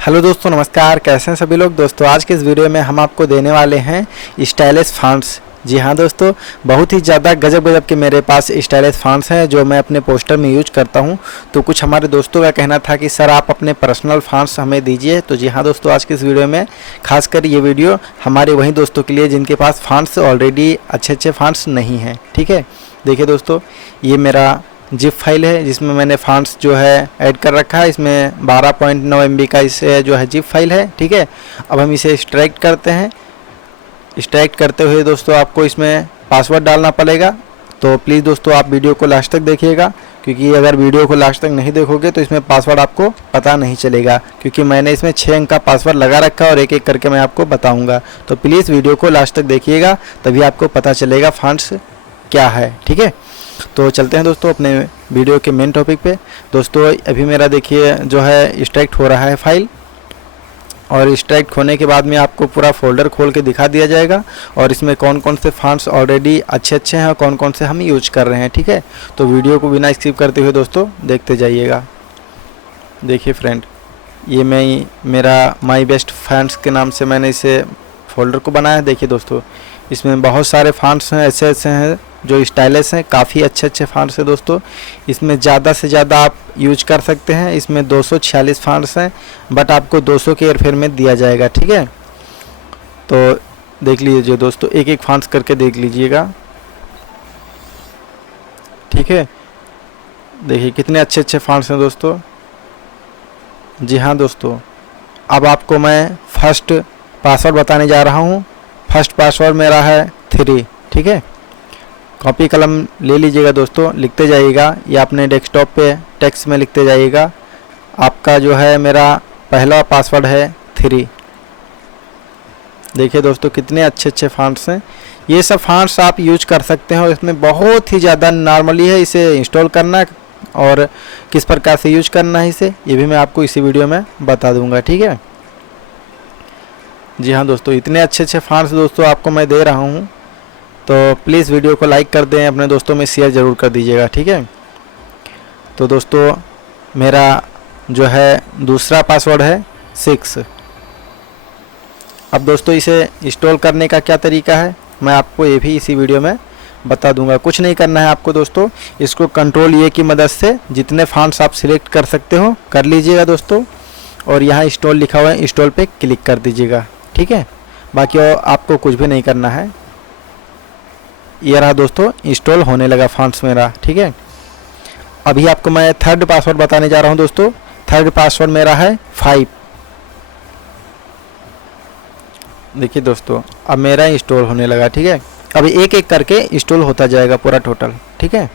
Hello दोस्तों, नमस्कार। कैसे हैं सभी लोग। दोस्तों आज के इस वीडियो में हम आपको देने वाले हैं स्टाइलिश फॉन्ट्स। जी हाँ दोस्तों, बहुत ही ज़्यादा गजब गजब के मेरे पास स्टाइलिश फॉन्ट्स हैं जो मैं अपने पोस्टर में यूज करता हूं। तो कुछ हमारे दोस्तों का कहना था कि सर आप अपने पर्सनल फॉन्ट्स हमें दीजिए। तो जी हाँ दोस्तों, आज के इस वीडियो में खासकर ये वीडियो हमारे वही दोस्तों के लिए जिनके पास फॉन्ट्स ऑलरेडी अच्छे फॉन्ट्स नहीं हैं। ठीक है, देखिए दोस्तों, ये मेरा जिप फाइल है जिसमें मैंने फॉन्ट्स जो है ऐड कर रखा है। इसमें 12.9 MB का इसे जो है जिप फाइल है। ठीक है, अब हम इसे एक्सट्रैक्ट करते हैं। एक्सट्रैक्ट करते हुए दोस्तों आपको इसमें पासवर्ड डालना पड़ेगा। तो प्लीज़ दोस्तों आप वीडियो को लास्ट तक देखिएगा, क्योंकि अगर वीडियो को लास्ट तक नहीं देखोगे तो इसमें पासवर्ड आपको पता नहीं चलेगा, क्योंकि मैंने इसमें 6 अंक का पासवर्ड लगा रखा है और एक एक करके मैं आपको बताऊंगा। तो प्लीज़ वीडियो को लास्ट तक देखिएगा, तभी आपको पता चलेगा फॉन्ट्स क्या है। ठीक है, तो चलते हैं दोस्तों अपने वीडियो के मेन टॉपिक पे। दोस्तों अभी मेरा देखिए जो है एक्सट्रैक्ट हो रहा है फाइल, और एक्सट्रैक्ट होने के बाद में आपको पूरा फोल्डर खोल के दिखा दिया जाएगा और इसमें कौन कौन से फॉन्ट्स ऑलरेडी अच्छे हैं और कौन कौन से हम यूज कर रहे हैं। ठीक है, तो वीडियो को बिना स्किप करते हुए दोस्तों देखते जाइएगा। देखिए फ्रेंड, ये मैं मेरा माई बेस्ट फॉन्ट्स के नाम से मैंने इसे फोल्डर को बनाया है। देखिए दोस्तों, इसमें बहुत सारे फॉन्ट्स हैं, ऐसे हैं जो स्टाइलिश हैं, काफ़ी अच्छे फॉन्ट्स हैं दोस्तों। इसमें ज़्यादा से ज़्यादा आप यूज कर सकते हैं। इसमें 246 फॉन्ट्स हैं, बट आपको 200 के एयरफेयर में दिया जाएगा। ठीक है, तो देख लीजिए दोस्तों, एक एक फॉन्ट्स करके देख लीजिएगा। ठीक है, देखिए कितने अच्छे फॉन्ट्स हैं दोस्तों। जी हाँ दोस्तों, अब आपको मैं फर्स्ट पासवर्ड बताने जा रहा हूँ। फर्स्ट पासवर्ड मेरा है 3। ठीक है, कॉपी कलम ले लीजिएगा दोस्तों, लिखते जाइएगा या अपने डेस्कटॉप पे टेक्स्ट में लिखते जाइएगा। आपका जो है मेरा पहला पासवर्ड है 3। देखिए दोस्तों कितने अच्छे फॉन्ट्स हैं। ये सब फॉन्ट्स आप यूज कर सकते हैं और इसमें बहुत ही ज़्यादा नॉर्मली है इसे इंस्टॉल करना, और किस प्रकार से यूज करना है इसे, ये भी मैं आपको इसी वीडियो में बता दूंगा। ठीक है, जी हाँ दोस्तों, इतने अच्छे फॉन्ट्स दोस्तों आपको मैं दे रहा हूँ, तो प्लीज़ वीडियो को लाइक कर दें, अपने दोस्तों में शेयर ज़रूर कर दीजिएगा। ठीक है, तो दोस्तों मेरा जो है दूसरा पासवर्ड है 6। अब दोस्तों इसे इंस्टॉल करने का क्या तरीका है मैं आपको ये भी इसी वीडियो में बता दूंगा। कुछ नहीं करना है आपको दोस्तों, इसको कंट्रोल A की मदद से जितने फॉन्ट्स आप सिलेक्ट कर सकते हो कर लीजिएगा दोस्तों, और यहाँ इंस्टॉल लिखा हुआ है, इंस्टॉल पे क्लिक कर दीजिएगा। ठीक है, बाकी आपको कुछ भी नहीं करना है। ये रहा दोस्तों, इंस्टॉल होने लगा फॉन्ट्स मेरा। ठीक है, अभी आपको मैं थर्ड पासवर्ड बताने जा रहा हूँ दोस्तों। थर्ड पासवर्ड मेरा है 5। देखिए दोस्तों, अब मेरा इंस्टॉल होने लगा। ठीक है, अभी एक एक करके इंस्टॉल होता जाएगा पूरा टोटल। ठीक है,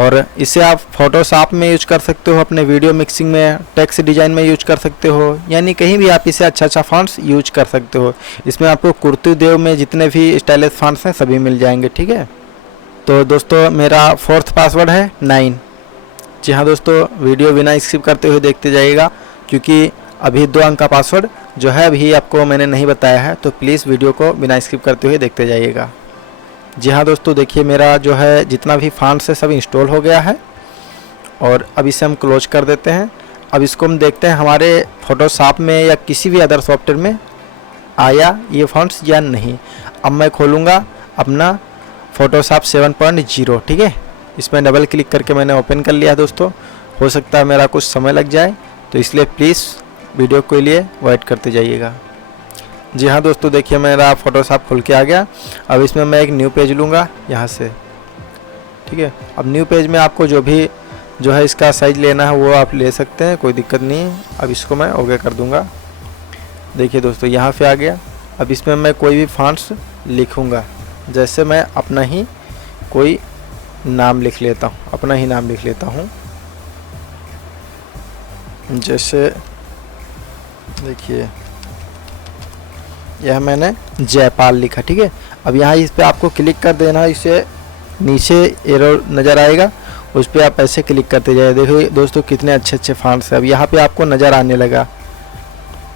और इसे आप फोटोशॉप में यूज कर सकते हो, अपने वीडियो मिक्सिंग में, टेक्स्ट डिजाइन में यूज कर सकते हो, यानी कहीं भी आप इसे अच्छा फॉन्ट्स यूज कर सकते हो। इसमें आपको कुर्ती देव में जितने भी स्टाइलिश फॉन्ट्स हैं सभी मिल जाएंगे। ठीक है, तो दोस्तों मेरा फोर्थ पासवर्ड है 9। जी हाँ दोस्तों, वीडियो बिना स्किप करते हुए देखते जाइएगा, क्योंकि अभी 2 अंक का पासवर्ड जो है अभी आपको मैंने नहीं बताया है, तो प्लीज़ वीडियो को बिना स्किप करते हुए देखते जाइएगा। जी हाँ दोस्तों, देखिए मेरा जो है जितना भी फॉन्ट्स है सब इंस्टॉल हो गया है, और अब इसे हम क्लोज कर देते हैं। अब इसको हम देखते हैं हमारे फोटोशॉप में या किसी भी अदर सॉफ्टवेयर में आया ये फॉन्ट्स या नहीं। अब मैं खोलूँगा अपना फोटोशॉप 7.0। ठीक है, इसमें डबल क्लिक करके मैंने ओपन कर लिया दोस्तों। हो सकता है मेरा कुछ समय लग जाए, तो इसलिए प्लीज़ वीडियो के लिए वेट करते जाइएगा। जी हाँ दोस्तों, देखिए मेरा फोटोशॉप खुल के आ गया। अब इसमें मैं एक न्यू पेज लूँगा यहाँ से। ठीक है, अब न्यू पेज में आपको जो है इसका साइज लेना है वो आप ले सकते हैं, कोई दिक्कत नहीं है। अब इसको मैं ओके कर दूँगा। देखिए दोस्तों यहाँ पे आ गया। अब इसमें मैं कोई भी फॉन्ट्स लिखूँगा, जैसे मैं अपना ही कोई नाम लिख लेता हूँ, अपना ही नाम लिख लेता हूँ। जैसे देखिए यह मैंने जयपाल लिखा। ठीक है, अब यहाँ इस पे आपको क्लिक कर देना, इसे नीचे एरो नज़र आएगा, उस पर आप ऐसे क्लिक करते जाइए। देखो दोस्तों कितने अच्छे फॉन्ट्स हैं, अब यहाँ पे आपको नज़र आने लगा।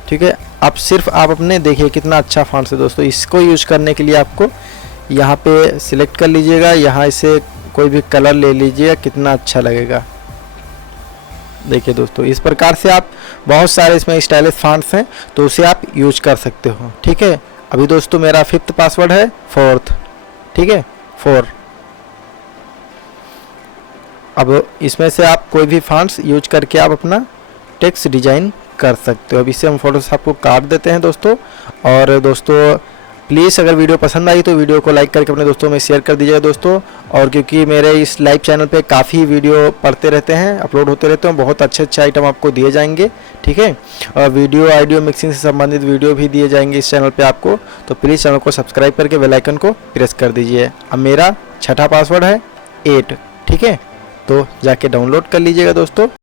ठीक है, अब सिर्फ आप अपने देखिए कितना अच्छा फॉन्ट्स है दोस्तों। इसको यूज करने के लिए आपको यहाँ पे सिलेक्ट कर लीजिएगा, यहाँ इसे कोई भी कलर ले लीजिएगा, कितना अच्छा लगेगा। देखिए दोस्तों, इस प्रकार से आप बहुत सारे इसमें स्टाइलिश फॉन्ट्स हैं तो उसे आप यूज कर सकते हो। ठीक है, अभी दोस्तों मेरा 5th पासवर्ड है 4th। ठीक है, 4। अब इसमें से आप कोई भी फॉन्ट्स यूज करके आप अपना टेक्स्ट डिजाइन कर सकते हो। अब इससे हम फोटोशॉप को काट देते हैं दोस्तों। और दोस्तों प्लीज़ अगर वीडियो पसंद आई तो वीडियो को लाइक करके अपने दोस्तों में शेयर कर दीजिएगा दोस्तों। और क्योंकि मेरे इस लाइव चैनल पे काफ़ी वीडियो पढ़ते रहते हैं, अपलोड होते रहते हैं, बहुत अच्छे अच्छे आइटम आपको दिए जाएंगे। ठीक है, और वीडियो ऑडियो मिक्सिंग से संबंधित वीडियो भी दिए जाएंगे इस चैनल पे आपको। तो प्लीज़ चैनल को सब्सक्राइब करके बेल आइकन को प्रेस कर दीजिए। अब मेरा 6ठा पासवर्ड है 8। ठीक है, तो जाके डाउनलोड कर लीजिएगा दोस्तों।